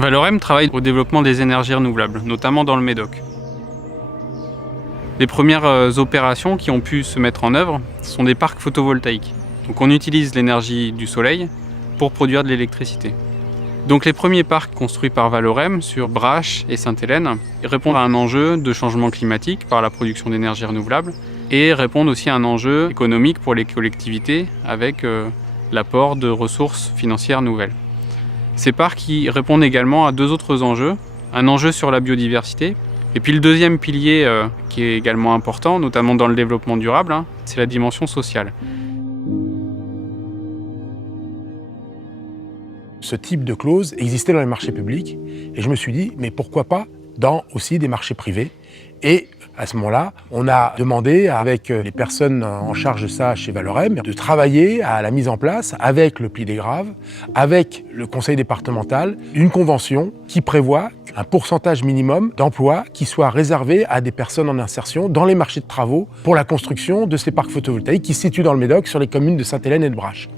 Valorem travaille au développement des énergies renouvelables, notamment dans le Médoc. Les premières opérations qui ont pu se mettre en œuvre sont des parcs photovoltaïques. Donc on utilise l'énergie du soleil pour produire de l'électricité. Donc les premiers parcs construits par Valorem sur Brache et Sainte-Hélène répondent à un enjeu de changement climatique par la production d'énergie renouvelable et répondent aussi à un enjeu économique pour les collectivités avec l'apport de ressources financières nouvelles. Ces parcs répondent également à deux autres enjeux, un enjeu sur la biodiversité, et puis le deuxième pilier qui est également important, notamment dans le développement durable, c'est la dimension sociale. Ce type de clause existait dans les marchés publics, et je me suis dit, mais pourquoi pas dans aussi des marchés privés? Et à ce moment-là, on a demandé avec les personnes en charge de ça chez Valorem de travailler à la mise en place, avec le Pli des Graves, avec le conseil départemental, une convention qui prévoit un pourcentage minimum d'emplois qui soit réservé à des personnes en insertion dans les marchés de travaux pour la construction de ces parcs photovoltaïques qui se situent dans le Médoc sur les communes de Sainte-Hélène et de Brache.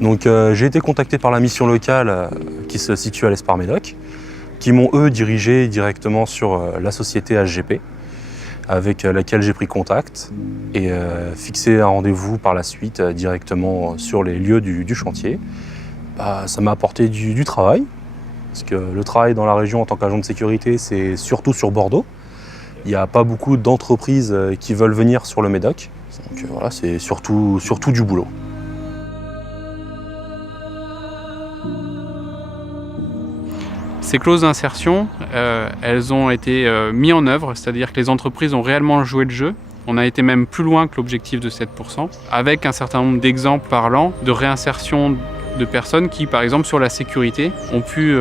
Donc j'ai été contacté par la mission locale qui se situe à l'Espar-Médoc, qui m'ont eux dirigé directement sur la société HGP, avec laquelle j'ai pris contact et fixé un rendez-vous par la suite directement sur les lieux du chantier. Ça m'a apporté du travail, parce que le travail dans la région en tant qu'agent de sécurité, c'est surtout sur Bordeaux. Il n'y a pas beaucoup d'entreprises qui veulent venir sur le Médoc, donc voilà, c'est surtout du boulot. Ces clauses d'insertion, elles ont été mises en œuvre, c'est-à-dire que les entreprises ont réellement joué le jeu. On a été même plus loin que l'objectif de 7%, avec un certain nombre d'exemples parlants de réinsertion de personnes qui, par exemple, sur la sécurité, ont pu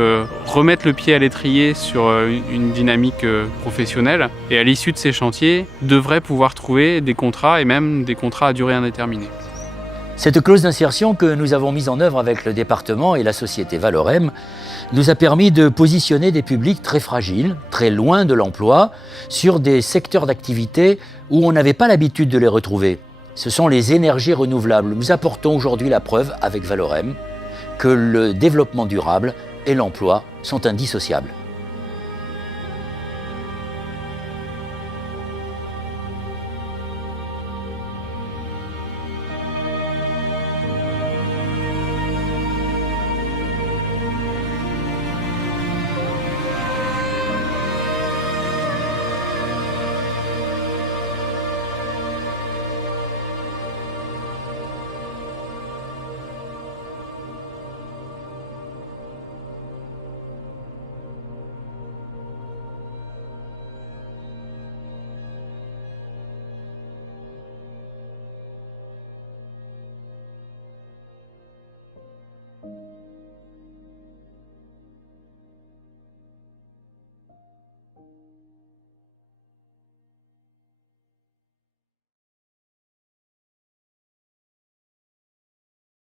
remettre le pied à l'étrier sur une dynamique professionnelle et à l'issue de ces chantiers, devraient pouvoir trouver des contrats et même des contrats à durée indéterminée. Cette clause d'insertion que nous avons mise en œuvre avec le département et la société Valorem nous a permis de positionner des publics très fragiles, très loin de l'emploi, sur des secteurs d'activité où on n'avait pas l'habitude de les retrouver. Ce sont les énergies renouvelables. Nous apportons aujourd'hui la preuve avec Valorem que le développement durable et l'emploi sont indissociables.